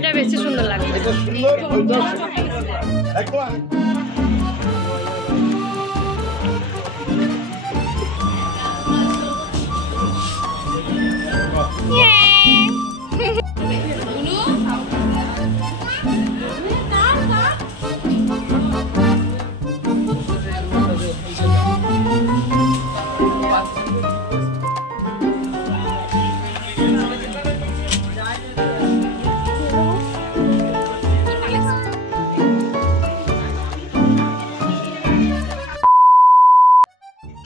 এটা বেশি সুন্দর লাগছে। এটা সুন্দর, ওইটা একদম।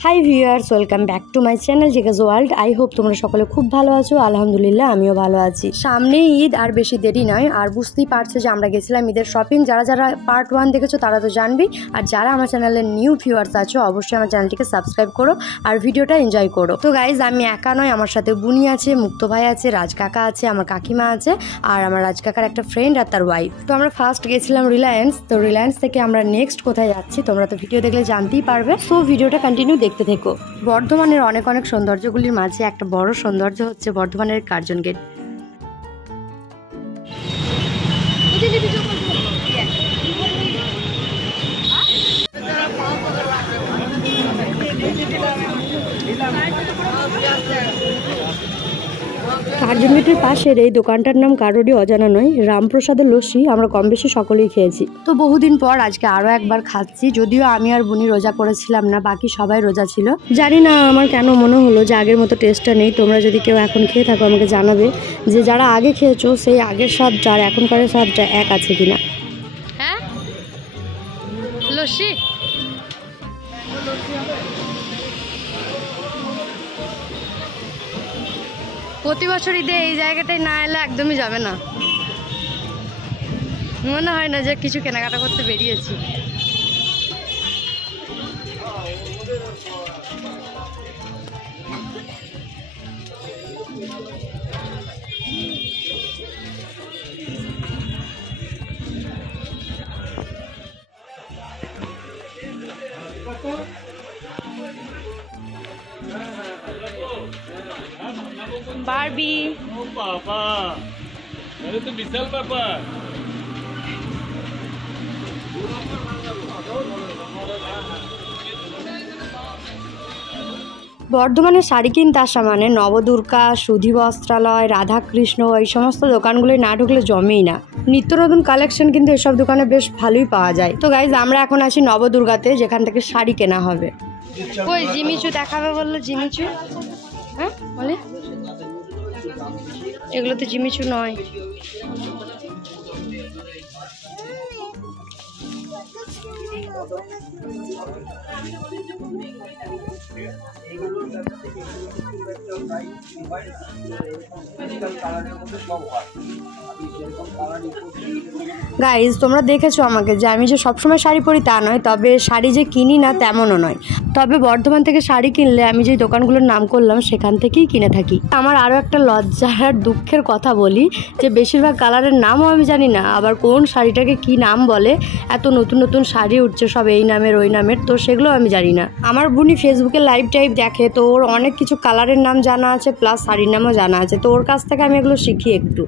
Hi viewers, welcome back to my channel জিজ্ঞাসা ওয়ার্ল্ড। আই হোপ তোমরা সকলে খুব ভালো আছো। আলহামদুলিল্লাহ আমিও ভালো আছি। সামনে ঈদ, আর বেশি দেরি নয়। আর বুঝতেই পারছো যে আমরা গেছিলাম ঈদের শপিং। যারা যারা পার্ট 1 দেখেছো তারা তো জানবেই, আর যারা আমার চ্যানেলের নিউ ভিউয়ার্স আছো অবশ্যই আমার চ্যানেলটিকে সাবস্ক্রাইব করো আর ভিডিওটা এনজয় করো। তো গাইজ, আমি একা নয়, আমার সাথে বুনি আছে, মুক্ত ভাই আছে, রাজ কাকা আছে, আমার কাকিমা আছে, আর আমার রাজ কাকার একটা ফ্রেন্ড আর তার ওয়াইফ। তো আমরা ফার্স্ট গেছিলাম রিলায়েন্স। তো রিলায়েন্স থেকে আমরা নেক্সট কোথায় যাচ্ছি তোমরা তো ভিডিও দেখলে জানতেই পারবে। তো ভিডিওটা কন্টিনিউ দেখতে থেকো। বর্ধমানের অনেক অনেক সৌন্দর্যগুলির মাঝে একটা বড় সৌন্দর্য হচ্ছে বর্ধমানের কার্জন গেট। কার্জন গেটের পাশের এই দোকানটার নাম কারোরই অজানা নয়, রামপ্রসাদের লস্যি আমরা কম বেশি সকলেই খেয়েছি। তো বহুদিন পর আজকে আরও একবার খাচ্ছি। যদিও আমি আর বুনি রোজা করেছিলাম না, বাকি সবাই রোজা ছিল। জানি না আমার কেন মনে হলো যে আগের মতো টেস্টটা নেই। তোমরা যদি কেউ এখন খেয়ে থাকো আমাকে জানাবে যে যারা আগে খেয়েছো সেই আগের স্বাদটা আর এখনকার স্বাদটা এক আছে কিনা। হ্যাঁ, লস্যি প্রতি বছর ঈদে এই জায়গাটায় না এলে একদমই যাবে না। মনে হয় না যে কিছু কেনাকাটা করতে বেরিয়েছি। বারবি, ও বাবা, আরে তো বিশাল ব্যাপার। বর্ধমানে শাড়ি কিনতে আসা মানে নবদুর্গা, সুধী বস্ত্রালয়, রাধাকৃষ্ণ, এই সমস্ত দোকানগুলোয় না ঢুকলে জমেই না। নিত্য নতুন কালেকশন কিন্তু এসব দোকানে বেশ ভালোই পাওয়া যায়। তো গাইজ, আমরা এখন আছি নবদুর্গাতে, যেখান থেকে শাড়ি কেনা হবে। ওই জিমিচু দেখাবে বললো, জিমিচু। হ্যাঁ বলে, এগুলো তো জিমিচু নয়। গাইজ, তোমরা দেখেছো আমাকে যে আমি যে সবসময় শাড়ি পরি তা নয়, তবে শাড়ি যে কিনি না তেমনও নয়। তবে বর্ধমান থেকে শাড়ি কিনলে আমি যে দোকানগুলোর নাম করলাম সেখান থেকেই কিনে থাকি। আমার আরও একটা লজ্জার আর দুঃখের কথা বলি যে বেশিরভাগ কালারের নামও আমি জানি না, আবার কোন শাড়িটাকে কি নাম বলে। এত নতুন নতুন শাড়ি উঠছে সব এই নামের ওই নামের, তো সেগুলো আমি জানি না। আমার বুনি ফেসবুকে লাইভ টাইপ দেখে, তো ওর অনেক কিছু কালারের নাম জানা আছে, প্লাস শাড়ির নামও জানা আছে। তো ওর কাছ থেকে আমি এগুলো শিখি একটু।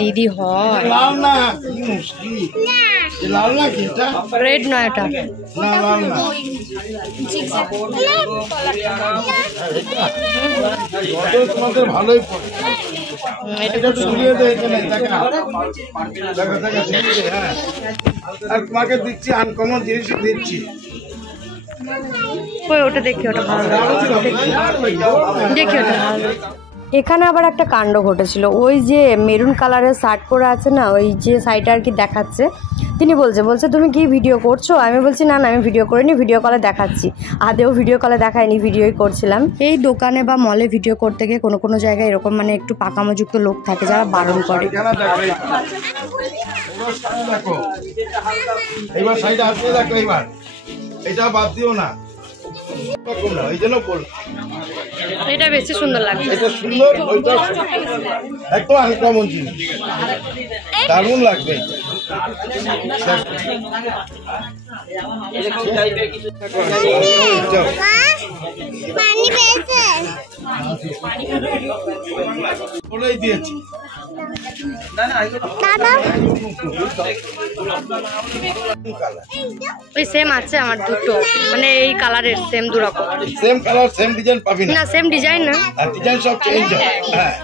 দিদি হয় লাল না, লাল না কি এটা? রেড নয়, এটা না, লাল না। তোমাদের ভালোই পড়ে। এটা ঝুলিয়ে দে এখানে, দেখা দেখা দেখা ঝুলিয়ে দে। হ্যাঁ, আর তোমাকে দিচ্ছি আনকমন জিনিস দিচ্ছি। ওই ওটা দেখি, ওটা ভালো দেখি, ওটা ভালো। এখানে আবার একটা কাণ্ড ঘটেছিল। ওই যে মেরুন কালারের শার্ট পরে আছে না, ওই যে সাইডটা আর কি দেখাচ্ছে, তিনি বলছে তুমি কি ভিডিও করছো? আমি বলছি না না, আমি ভিডিও করিনি, ভিডিও কলে দেখাচ্ছি। আদেও ভিডিও কলে দেখাইনি, ভিডিওই করছিলাম। এই দোকানে বা মলে ভিডিও করতে গিয়ে কোনো কোনো জায়গায় এরকম মানে একটু পাকামোযুক্ত লোক থাকে যারা বারণ করে। এইবার সাইডে আসতে দেখো, এইবার এটা বাদ দিও না। এই জন্য বল, এটা বেশি সুন্দর লাগছে। এটা সুন্দর, ওইটা একদম আনকমন জিনিস, দারুণ লাগবে। বলেই দিয়েছি ওই সেম আছে আমার দুটো, মানে এই কালারের সেম দু রকম। সেম কালার সেম ডিজাইন পাবি না। না সেম ডিজাইন না, ডিজাইন সব চেঞ্জ হয়। হ্যাঁ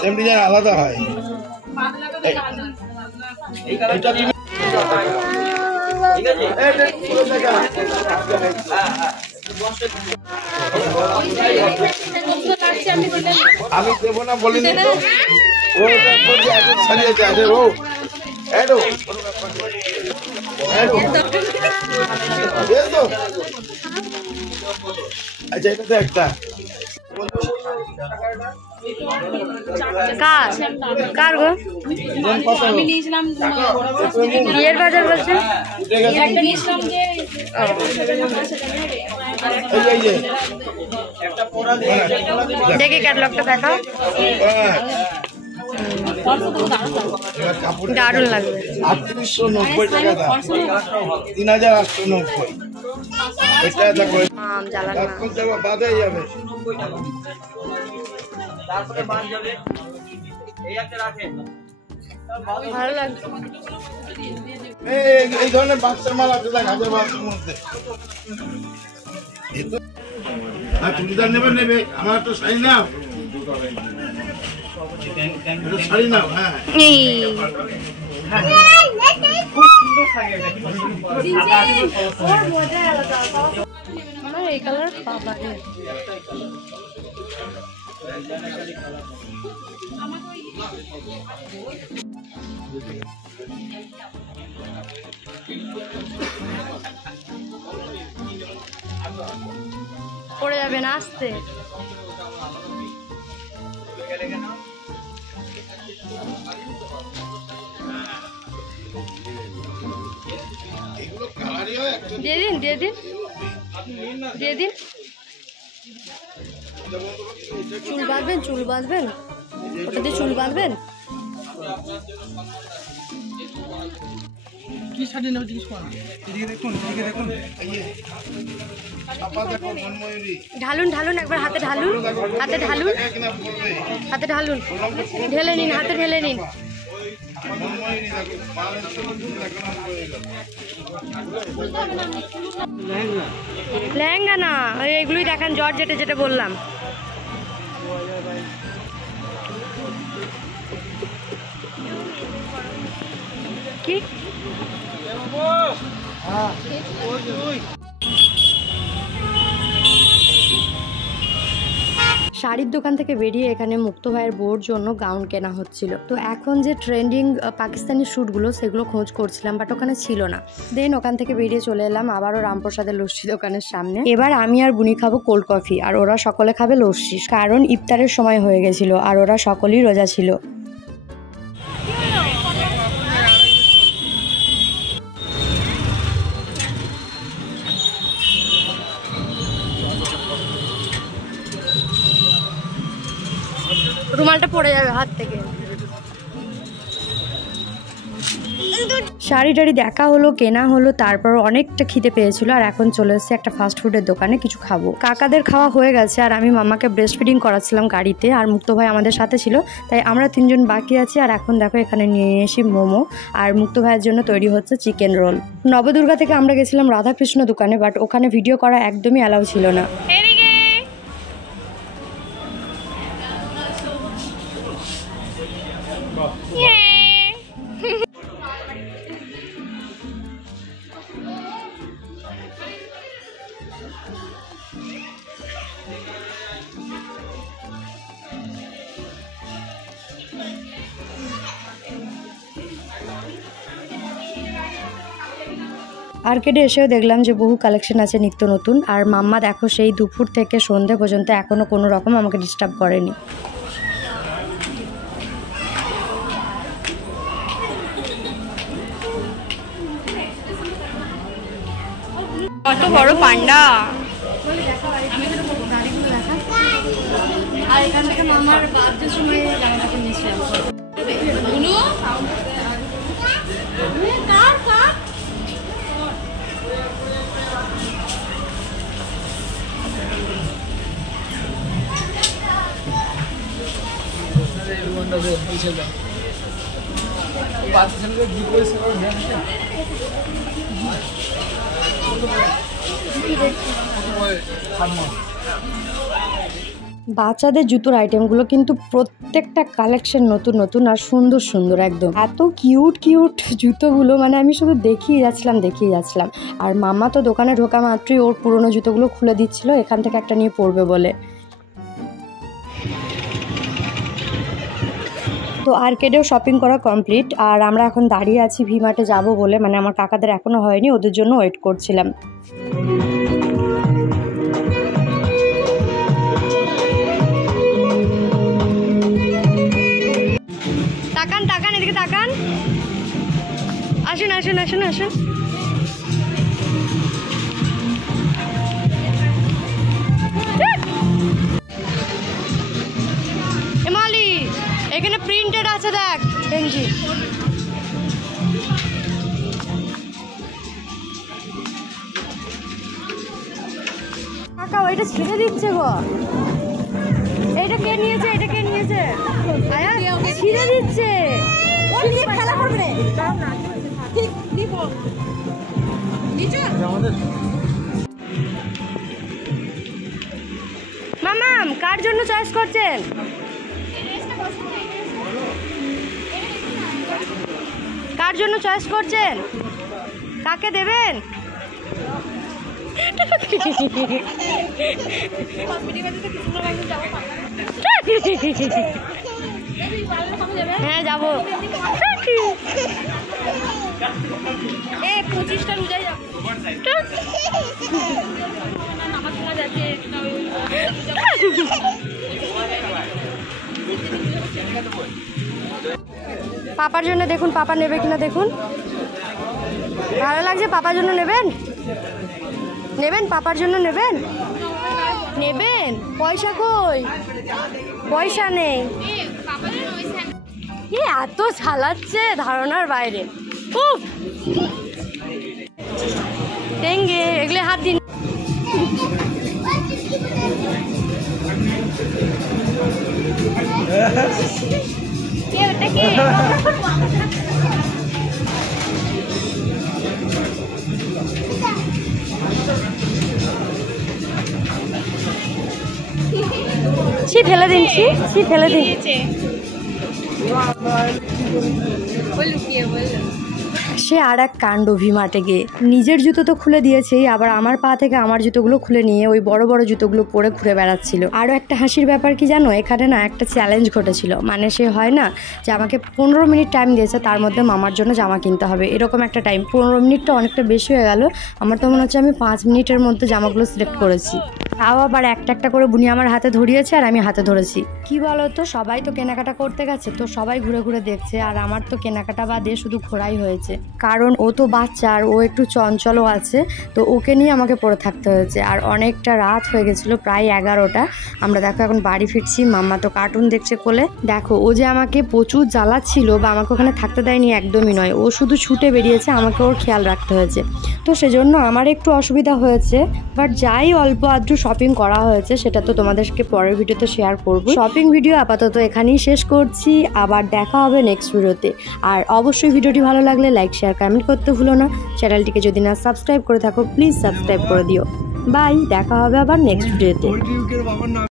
সেম ডিজাইন আলাদা হয়। এটা তুমি আমি দেবো না বলিনি তো, ও ছাড়িয়ে যায় ও। আচ্ছা এটা তো একটা কার কার গো? আমি নিয়েছিলাম বিয়ের বাজার বলছে। নিয়েছিলাম যে দেখি ক্যাটালগটা দেখাও, দারুণ লাগবে। 3890 টাকা দাম, 3890। এটা দেখো আম জ্বালান না। এখন তো বাদে যাবে। তারপরে বাদ যাবে এই একটা রাখেন ভালো লাগছে। এই ধরনের বাচ্চার মাল আছে দেখ, হাজার বাচ্চার মধ্যে। চুড়িদার নেবে নেবে, আমার একটা শাড়ি নাও, শাড়ি নাও। হ্যাঁ আমার এই কালার বাবা রে, পড়ে যাবে না আসতে। দিয়ে দিন দিয়ে দিন দিয়ে দিন। চুল বাঁধবেন, চুল বাঁধবেন, ওটা দিয়ে চুল বাঁধবেন। কি শাড়ি নেবে জিজ্ঞেস করুন। এদিকে দেখুন, এদিকে দেখুন। ঢালুন ঢালুন, একবার হাতে ঢালুন, হাতে ঢালুন, হাতে ঢালুন, ঢেলে নিন, হাতে ঢেলে নিন। লেহেঙ্গা না, এগুলোই দেখান, জর্জেটে যেটা বললাম। কি শাড়ির দোকান থেকে বেরিয়ে এখানে মুক্ত ভাইয়ের বউর জন্য গাউন কেনা হচ্ছিল। তো এখন যে ট্রেন্ডিং পাকিস্তানি শ্যুটগুলো সেগুলো খোঁজ করছিলাম, বাট ওখানে ছিল না। দেন ওখান থেকে বেরিয়ে চলে এলাম আবারও রামপ্রসাদের লস্যি দোকানের সামনে। এবার আমি আর বুনি খাবো কোল্ড কফি, আর ওরা সকলে খাবে লস্যি, কারণ ইফতারের সময় হয়ে গেছিল আর ওরা সকলেই রোজা ছিল। রুমালটা পড়ে যাবে হাত থেকে। শাড়ি টাড়ি দেখা হলো, কেনা হলো, তারপর অনেকটা খিদে পেয়েছিল। আর এখন চলে এসেছি একটা ফাস্ট ফুডের দোকানে কিছু খাবো। কাকাদের খাওয়া হয়ে গেছে আর আমি মামাকে ব্রেস্ট ফিডিং করাচ্ছিলাম গাড়িতে, আর মুক্ত ভাই আমাদের সাথে ছিল, তাই আমরা তিনজন বাকি আছি। আর এখন দেখো এখানে নিয়ে এসি মোমো, আর মুক্ত ভাইয়ের জন্য তৈরি হচ্ছে চিকেন রোল। নবদুর্গা থেকে আমরা গেছিলাম রাধাকৃষ্ণ দোকানে, বাট ওখানে ভিডিও করা একদমই অ্যালাউ ছিল না। আর্কেডে এসেও দেখলাম যে বহু কালেকশন আছে নিত্য নতুন। আর মাম্মা দেখো সেই দুপুর থেকে সন্ধে পর্যন্ত এখনো কোনো রকম আমাকে ডিস্টার্ব করেনি। কত বড় পান্ডা! আর এখান থেকে মামার বার্থডের সময় জামা কাপড় নিয়েছিলাম। বাচ্চাদের জুতোর আইটেমগুলো কিন্তু প্রত্যেকটা কালেকশন নতুন নতুন আর সুন্দর সুন্দর, একদম এত কিউট কিউট জুতোগুলো, মানে আমি শুধু দেখিয়ে যাচ্ছিলাম। আর মাম্মা তো দোকানে ঢোকা মাত্রই ওর পুরনো জুতোগুলো খুলে দিচ্ছিল এখান থেকে একটা নিয়ে পরবে বলে। তো আর্কেডেও শপিং করা কমপ্লিট, আর আমরা এখন দাঁড়িয়ে আছি ভি মার্টে যাবো বলে, মানে আমার কাকাদের এখনো হয়নি, ওদের জন্য ওয়েট করছিলাম। তাকান এদিকে তাকান, আসুন। এমালি এখানে প্রিন্টেড আছে, দেখ গেঞ্জি। কাকা ওইটা ছিঁড়ে দিচ্ছে গো, এইটা কে নিয়েছে? ছিঁড়ে দিচ্ছে, খেলা করবে। মামাম কার জন্য চয়েস করছেন? কার জন্য চয়েস করছেন? কাকে দেবেন? হ্যাঁ যাবো, 25টা রোজায় যাবো। পাপার জন্য দেখুন, পাপা নেবে কিনা দেখুন। ভালো লাগছে? পাপার জন্য নেবেন? পাপার জন্য নেবেন? পয়সা কই? পয়সা নেই। এত ঝালাচ্ছে ধারণার বাইরে। টেঙ্গে এগুলো হাত দিন। ফেলে দিন। সে আর এক কাণ্ড ভি মার্টে গিয়ে নিজের জুতো তো খুলে দিয়েছেই, আবার আমার পা থেকে আমার জুতোগুলো খুলে নিয়ে ওই বড় বড় জুতোগুলো পরে ঘুরে বেড়াচ্ছিল। আরও একটা হাসির ব্যাপার কি জানো, এখানে না একটা চ্যালেঞ্জ ঘটেছিল, মানে সে হয় না যে আমাকে 15 মিনিট টাইম দিয়েছে, তার মধ্যে মামার জন্য জামা কিনতে হবে, এরকম একটা টাইম। 15 মিনিটটা অনেকটা বেশি হয়ে গেল, আমার তো মনে হচ্ছে আমি 5 মিনিটের মধ্যে জামাগুলো সিলেক্ট করেছি। তাও আবার একটা করে বুনি আমার হাতে ধরিয়েছে আর আমি হাতে ধরেছি। কি বলো তো, সবাই তো কেনাকাটা করতে গেছে, তো সবাই ঘুরে ঘুরে দেখছে, আর আমার তো কেনাকাটা বাদে শুধু ঘোরাই হয়েছে, কারণ ও তো বাচ্চা আর ও একটু চঞ্চলও আছে, তো ওকে নিয়ে আমাকে পড়ে থাকতে হয়েছে। আর অনেকটা রাত হয়ে গেছিলো, প্রায় 11টা। আমরা দেখো এখন বাড়ি ফিরছি, মাম্মা তো কার্টুন দেখছে কোলে। দেখো ও যে আমাকে প্রচুর জ্বালাচ্ছিল বা আমাকে ওখানে থাকতে দেয়নি একদমই নয়, ও শুধু ছুটে বেরিয়েছে, আমাকে ওর খেয়াল রাখতে হয়েছে, তো সেজন্য আমার একটু অসুবিধা হয়েছে। বাট যাই অল্প আধটু শপিং করা হয়েছে সেটা তো তোমাদেরকে পরের ভিডিওতে শেয়ার করবো। শপিং ভিডিও আপাতত এখানেই শেষ করছি, আবার দেখা হবে নেক্সট ভিডিওতে। আর অবশ্যই ভিডিওটি ভালো লাগলে লাইক শেয়ার কমেন্ট করতে ভুলো না। চ্যানেলটিকে যদি না সাবস্ক্রাইব করে থাকো প্লিজ সাবস্ক্রাইব করে দিও। বাই, দেখা হবে আবার নেক্সট ভিডিওতে।